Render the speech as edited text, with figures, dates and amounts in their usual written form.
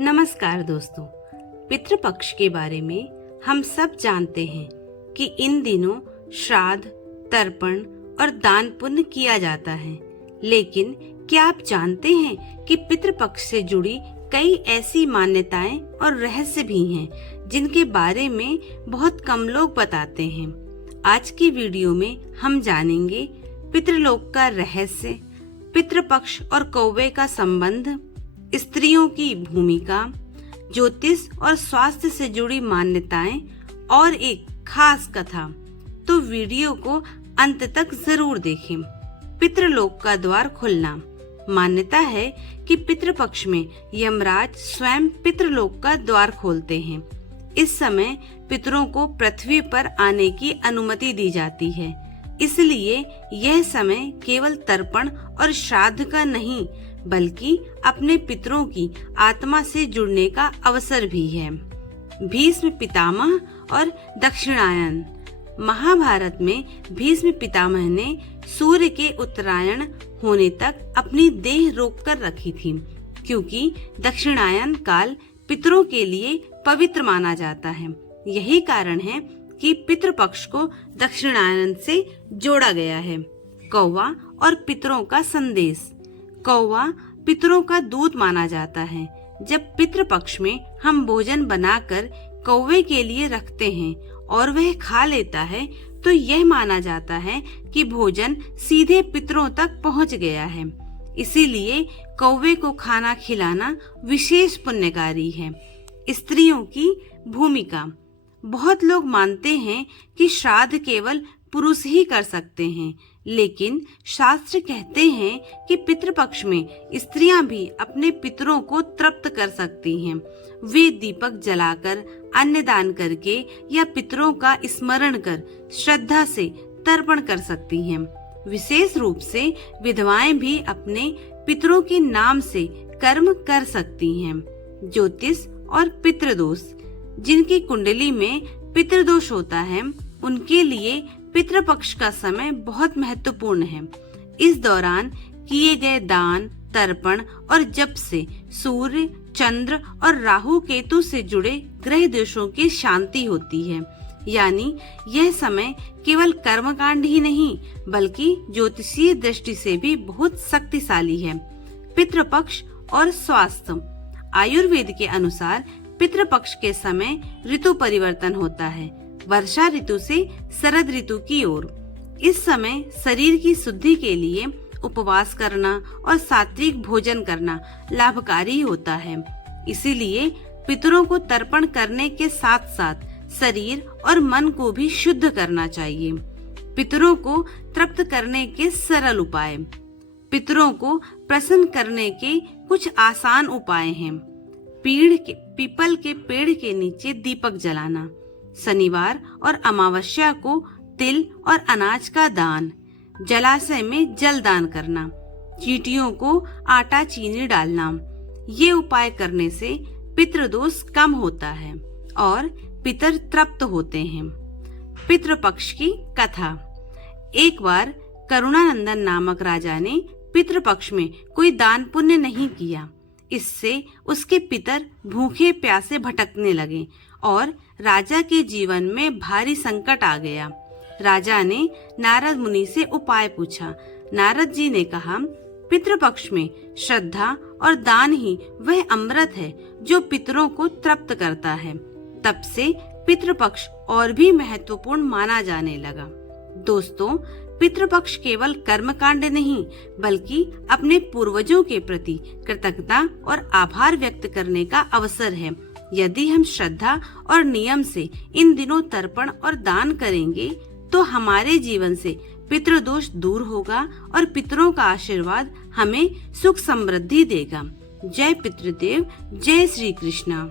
नमस्कार दोस्तों। पितृपक्ष के बारे में हम सब जानते हैं कि इन दिनों श्राद्ध, तर्पण और दान पुण्य किया जाता है। लेकिन क्या आप जानते हैं कि पितृपक्ष से जुड़ी कई ऐसी मान्यताएं और रहस्य भी हैं जिनके बारे में बहुत कम लोग बताते हैं। आज की वीडियो में हम जानेंगे पितृलोक का रहस्य, पितृपक्ष और कौवे का संबंध, स्त्रियों की भूमिका, ज्योतिष और स्वास्थ्य से जुड़ी मान्यताएं और एक खास कथा। तो वीडियो को अंत तक जरूर देखें। पितृलोक का द्वार खुलना। मान्यता है कि पितृपक्ष में यमराज स्वयं पितृलोक का द्वार खोलते हैं। इस समय पितरों को पृथ्वी पर आने की अनुमति दी जाती है। इसलिए यह समय केवल तर्पण और श्राद्ध का नहीं बल्कि अपने पितरों की आत्मा से जुड़ने का अवसर भी है। भीष्म पितामह और दक्षिणायन। महाभारत में भीष्म पितामह ने सूर्य के उत्तरायण होने तक अपनी देह रोक कर रखी थी, क्योंकि दक्षिणायन काल पितरों के लिए पवित्र माना जाता है। यही कारण है कि पितृपक्ष को दक्षिणायन से जोड़ा गया है। कौवा और पितरों का संदेश। कौवा पितरों का दूत माना जाता है। जब पितृपक्ष में हम भोजन बनाकर कौवे के लिए रखते हैं और वह खा लेता है तो यह माना जाता है कि भोजन सीधे पितरों तक पहुंच गया है। इसीलिए कौवे को खाना खिलाना विशेष पुण्यकारी है। स्त्रियों की भूमिका। बहुत लोग मानते हैं कि श्राद्ध केवल पुरुष ही कर सकते हैं, लेकिन शास्त्र कहते हैं कि पितृपक्ष में स्त्रियां भी अपने पितरों को तृप्त कर सकती हैं। वे दीपक जलाकर, अन्न दान करके या पितरों का स्मरण कर श्रद्धा से तर्पण कर सकती हैं। विशेष रूप से विधवाएं भी अपने पितरों के नाम से कर्म कर सकती हैं। ज्योतिष और पितृदोष। जिनकी कुंडली में पितृदोष होता है उनके लिए पितृपक्ष का समय बहुत महत्वपूर्ण है। इस दौरान किए गए दान, तर्पण और जप से सूर्य, चंद्र और राहु केतु से जुड़े ग्रह दोषों की शांति होती है। यानी यह समय केवल कर्मकांड ही नहीं बल्कि ज्योतिषीय दृष्टि से भी बहुत शक्तिशाली है। पितृपक्ष और स्वास्थ्य। आयुर्वेद के अनुसार पितृपक्ष के समय ऋतु परिवर्तन होता है, वर्षा ऋतु से शरद ऋतु की ओर। इस समय शरीर की शुद्धि के लिए उपवास करना और सात्विक भोजन करना लाभकारी होता है। इसीलिए पितरों को तर्पण करने के साथ साथ शरीर और मन को भी शुद्ध करना चाहिए। पितरों को तृप्त करने के सरल उपाय। पितरों को प्रसन्न करने के कुछ आसान उपाय हैं। पीपल के पेड़ के नीचे दीपक जलाना। शनिवार और अमावस्या को तिल और अनाज का दान। जलाशय में जल दान करना। चींटियों को आटा चीनी डालना। ये उपाय करने से पितृदोष कम होता है और पितर तृप्त होते हैं। पितृपक्ष की कथा। एक बार करुणानंदन नामक राजा ने पितृपक्ष में कोई दान पुण्य नहीं किया। इससे उसके पितर भूखे प्यासे भटकने लगे और राजा के जीवन में भारी संकट आ गया। राजा ने नारद मुनि से उपाय पूछा। नारद जी ने कहा, पितृपक्ष में श्रद्धा और दान ही वह अमृत है जो पितरों को तृप्त करता है। तब से पितृपक्ष और भी महत्वपूर्ण माना जाने लगा। दोस्तों, पितृपक्ष केवल कर्मकांड नहीं बल्कि अपने पूर्वजों के प्रति कृतज्ञता और आभार व्यक्त करने का अवसर है। यदि हम श्रद्धा और नियम से इन दिनों तर्पण और दान करेंगे तो हमारे जीवन से पितृदोष दूर होगा और पितरों का आशीर्वाद हमें सुख समृद्धि देगा। जय पितृदेव, जय श्री कृष्णा।